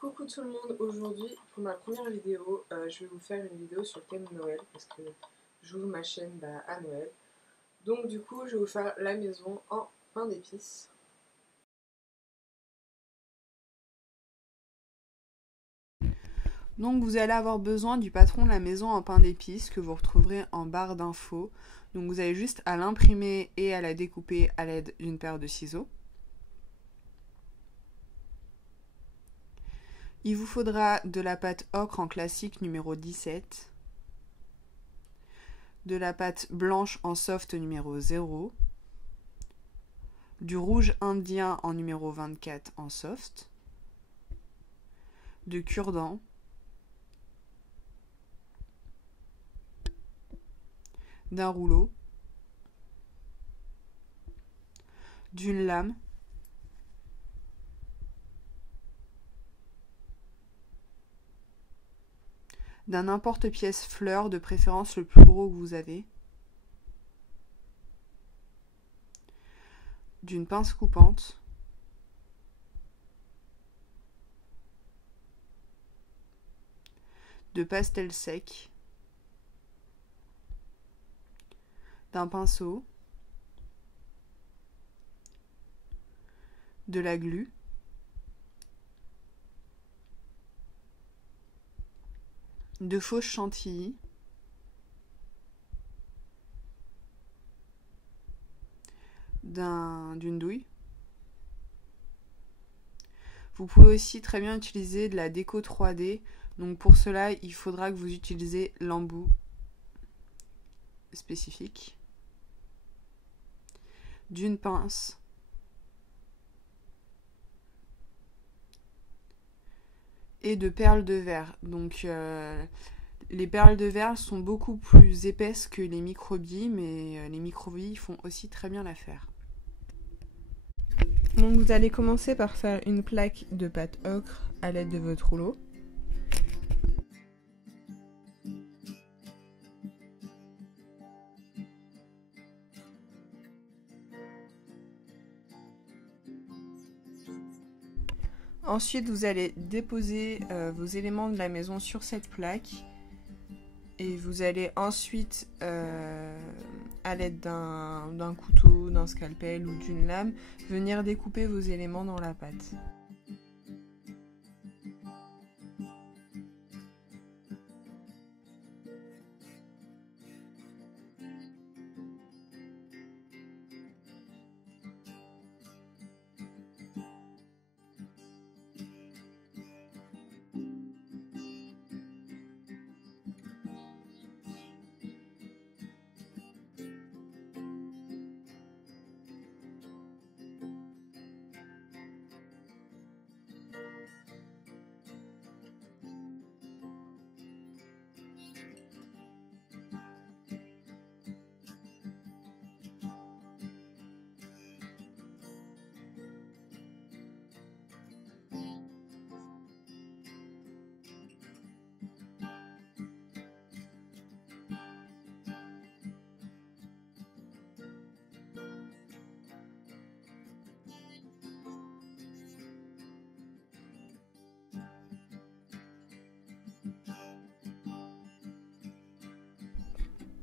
Coucou tout le monde, aujourd'hui pour ma première vidéo, je vais vous faire une vidéo sur le thème de Noël parce que j'ouvre ma chaîne à Noël. Donc du coup je vais vous faire la maison en pain d'épices. Donc vous allez avoir besoin du patron de la maison en pain d'épices que vous retrouverez en barre d'infos. Donc vous avez juste à l'imprimer et à la découper à l'aide d'une paire de ciseaux. Il vous faudra de la pâte ocre en classique numéro 17, de la pâte blanche en soft numéro 0, du rouge indien en numéro 24 en soft, de cure-dent, d'un rouleau, d'une lame, d'un emporte-pièce fleur, de préférence le plus gros que vous avez, d'une pince coupante, de pastel sec, d'un pinceau, de la glu, de fausses chantilly, d'une douille. Vous pouvez aussi très bien utiliser de la déco 3D. Donc pour cela, il faudra que vous utilisez l'embout spécifique, d'une pince, et de perles de verre. Donc les perles de verre sont beaucoup plus épaisses que les microbilles, mais les microbilles font aussi très bien l'affaire. Donc vous allez commencer par faire une plaque de pâte ocre à l'aide de votre rouleau. Ensuite, vous allez déposer vos éléments de la maison sur cette plaque et vous allez ensuite, à l'aide d'un couteau, d'un scalpel ou d'une lame, venir découper vos éléments dans la pâte.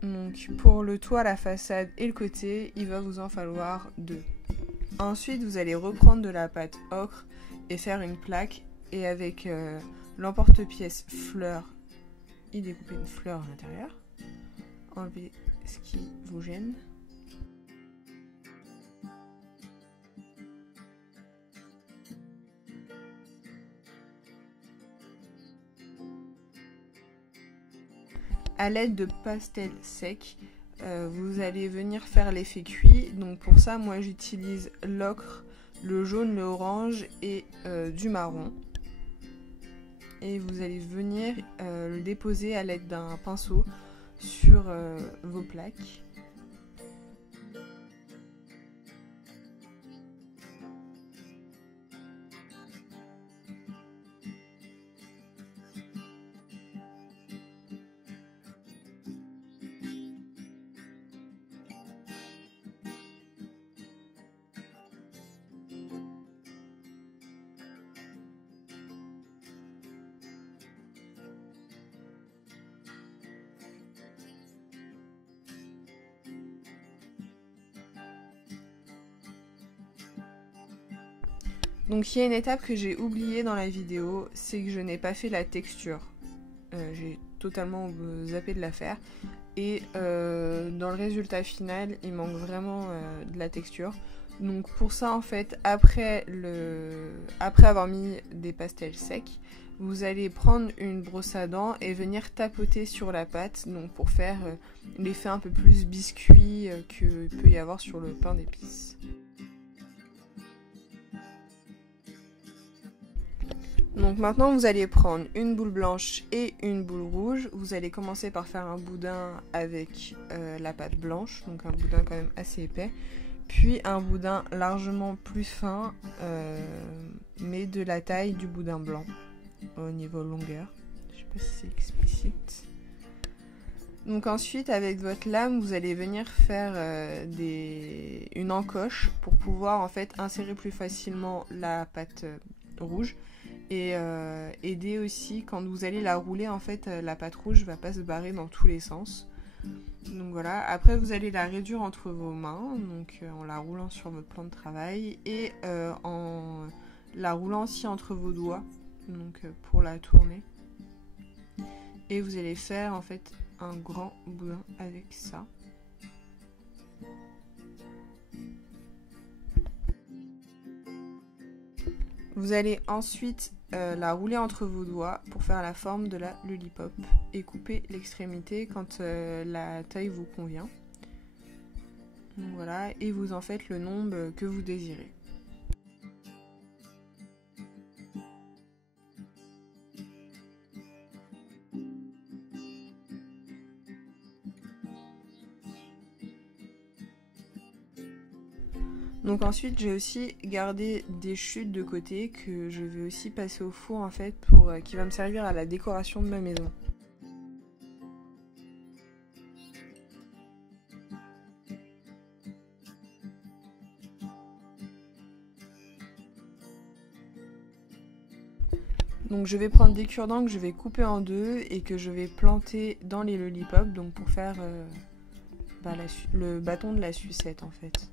Donc pour le toit, la façade et le côté, il va vous en falloir 2. Ensuite, vous allez reprendre de la pâte ocre et faire une plaque, et avec l'emporte-pièce fleur, y découper une fleur à l'intérieur. Enlevez ce qui vous gêne. À l'aide de pastel sec, vous allez venir faire l'effet cuit. Donc pour ça, moi j'utilise l'ocre, le jaune, le orange et du marron. Et vous allez venir le déposer à l'aide d'un pinceau sur vos plaques. Donc il y a une étape que j'ai oubliée dans la vidéo, c'est que je n'ai pas fait la texture. J'ai totalement zappé de la faire. Et dans le résultat final, il manque vraiment de la texture. Donc pour ça, en fait, après avoir mis des pastels secs, vous allez prendre une brosse à dents et venir tapoter sur la pâte, donc pour faire l'effet un peu plus biscuit que peut y avoir sur le pain d'épices. Donc maintenant vous allez prendre une boule blanche et une boule rouge. Vous allez commencer par faire un boudin avec la pâte blanche, donc un boudin quand même assez épais. Puis un boudin largement plus fin, mais de la taille du boudin blanc au niveau longueur. Je sais pas si c'est explicite. Donc ensuite, avec votre lame, vous allez venir faire une encoche pour pouvoir en fait insérer plus facilement la pâte rouge et aider aussi quand vous allez la rouler, en fait la pâte rouge va pas se barrer dans tous les sens. Donc voilà, après vous allez la réduire entre vos mains, donc en la roulant sur votre plan de travail et en la roulant aussi entre vos doigts, donc pour la tourner. Et vous allez faire en fait un grand boudin avec ça. Vous allez ensuite la rouler entre vos doigts pour faire la forme de la lollipop et couper l'extrémité quand la taille vous convient. Donc voilà, et vous en faites le nombre que vous désirez. Donc ensuite j'ai aussi gardé des chutes de côté que je vais aussi passer au four en fait qui va me servir à la décoration de ma maison. Donc je vais prendre des cure-dents que je vais couper en deux et que je vais planter dans les lollipops, donc pour faire le bâton de la sucette en fait.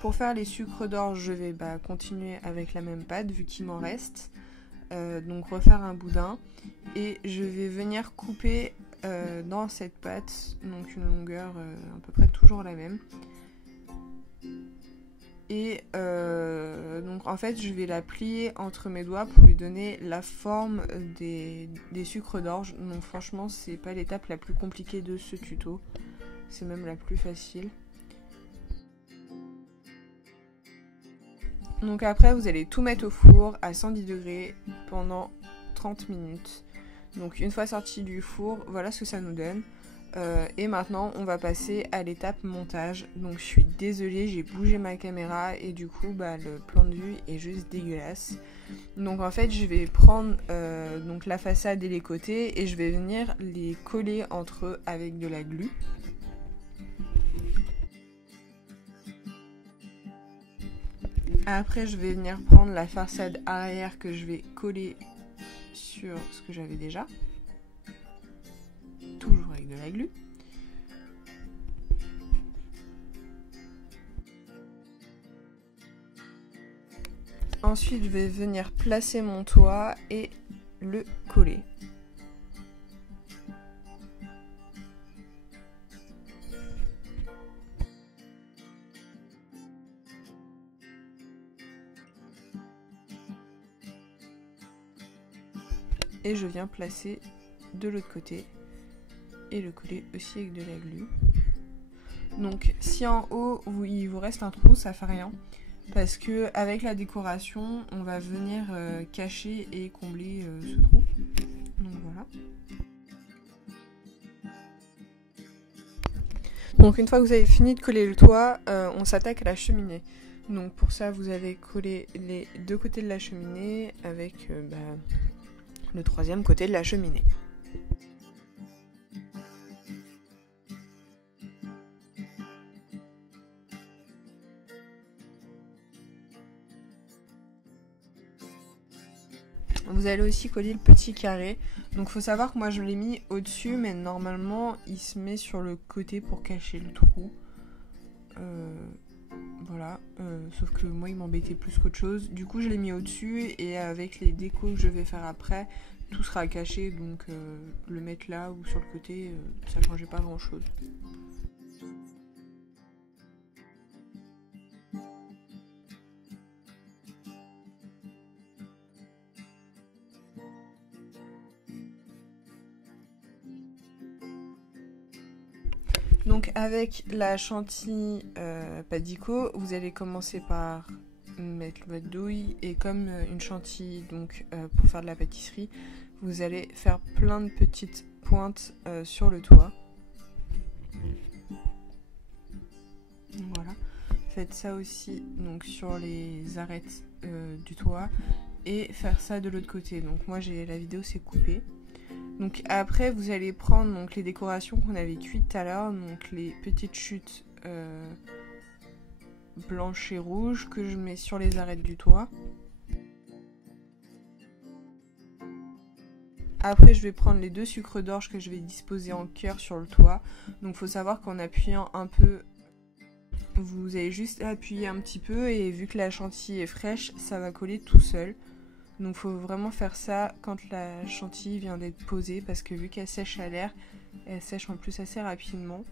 Pour faire les sucres d'orge, je vais continuer avec la même pâte vu qu'il m'en reste. Donc refaire un boudin et je vais venir couper dans cette pâte, donc une longueur à peu près toujours la même. Et donc en fait je vais la plier entre mes doigts pour lui donner la forme des sucres d'orge. Donc franchement c'est pas l'étape la plus compliquée de ce tuto, c'est même la plus facile. Donc après vous allez tout mettre au four à 110 degrés pendant 30 minutes. Donc une fois sorti du four, voilà ce que ça nous donne. Et maintenant on va passer à l'étape montage. Donc je suis désolée, j'ai bougé ma caméra et du coup le plan de vue est juste dégueulasse. Donc en fait je vais prendre donc la façade et les côtés et je vais venir les coller entre eux avec de la glu. Après je vais venir prendre la façade arrière que je vais coller sur ce que j'avais déjà, toujours avec de la glu. Ensuite je vais venir placer mon toit et le coller. Et je viens placer de l'autre côté et le coller aussi avec de la glu. Donc si en haut il vous reste un trou, ça fait rien parce que avec la décoration on va venir cacher et combler ce trou. Donc voilà. Donc une fois que vous avez fini de coller le toit, on s'attaque à la cheminée. Donc pour ça vous allez coller les deux côtés de la cheminée avec le troisième côté de la cheminée. Vous allez aussi coller le petit carré. Donc faut savoir que moi je l'ai mis au-dessus, mais normalement il se met sur le côté pour cacher le trou. Voilà, sauf que moi il m'embêtait plus qu'autre chose. Du coup je l'ai mis au-dessus et avec les décos que je vais faire après, tout sera caché, donc le mettre là ou sur le côté, ça changeait pas grand chose. Donc avec la chantilly Padico, vous allez commencer par mettre votre douille et comme une chantilly donc pour faire de la pâtisserie, vous allez faire plein de petites pointes sur le toit. Voilà. Faites ça aussi donc sur les arêtes du toit et faire ça de l'autre côté. Donc moi la vidéo c'est coupé. Donc après vous allez prendre donc les décorations qu'on avait cuites tout à l'heure, donc les petites chutes blanches et rouges que je mets sur les arêtes du toit. Après je vais prendre les deux sucres d'orge que je vais disposer en cœur sur le toit. Donc faut savoir qu'en appuyant un peu, vous allez juste appuyer un petit peu et vu que la chantilly est fraîche, ça va coller tout seul. Donc faut vraiment faire ça quand la chantilly vient d'être posée parce que vu qu'elle sèche à l'air, elle sèche en plus assez rapidement.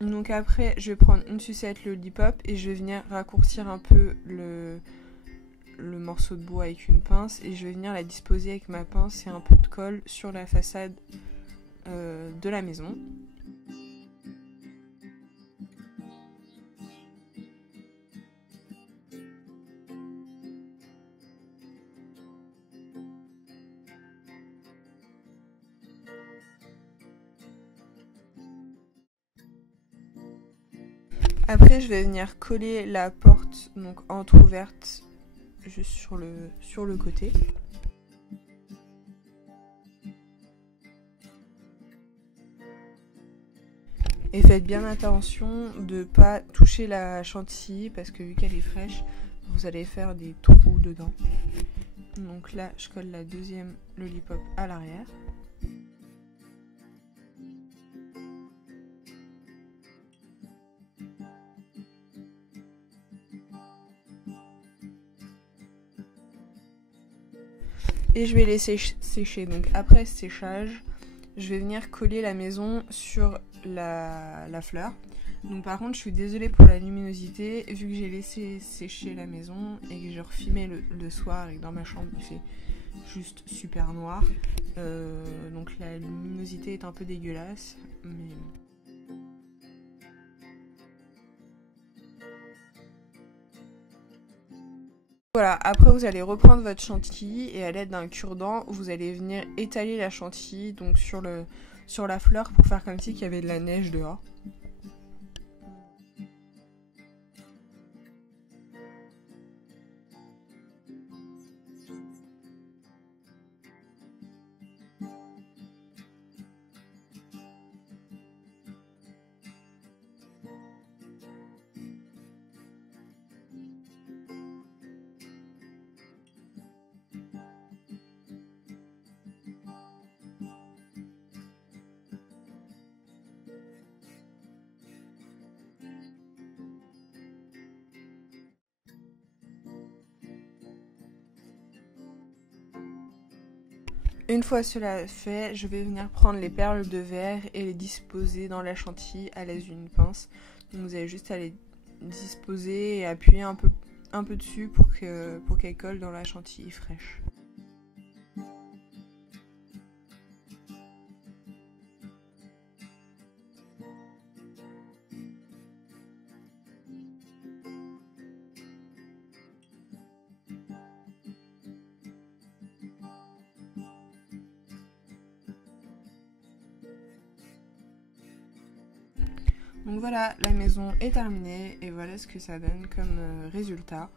Donc après je vais prendre une sucette Lollipop et je vais venir raccourcir un peu le morceau de bois avec une pince et je vais venir la disposer avec ma pince et un peu de colle sur la façade de la maison. Après je vais venir coller la porte donc entrouverte juste sur le côté. Et faites bien attention de ne pas toucher la chantilly parce que vu qu'elle est fraîche, vous allez faire des trous dedans. Donc là, je colle la deuxième Lollipop à l'arrière. Et je vais laisser sécher. Donc après ce séchage, je vais venir coller la maison sur la fleur. Donc par contre je suis désolée pour la luminosité vu que j'ai laissé sécher la maison et que j'ai refilmé le soir et que dans ma chambre il fait juste super noir. Donc la luminosité est un peu dégueulasse mais... Voilà, après vous allez reprendre votre chantilly et à l'aide d'un cure-dent, vous allez venir étaler la chantilly donc sur la fleur pour faire comme si qu'il y avait de la neige dehors. Une fois cela fait, je vais venir prendre les perles de verre et les disposer dans la chantilly à l'aide d'une pince. Donc vous avez juste à les disposer et appuyer un peu dessus pour qu'elles collent dans la chantilly fraîche. Donc voilà, la maison est terminée et voilà ce que ça donne comme résultat.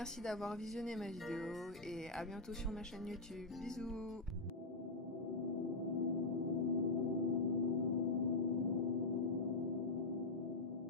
Merci d'avoir visionné ma vidéo et à bientôt sur ma chaîne YouTube. Bisous!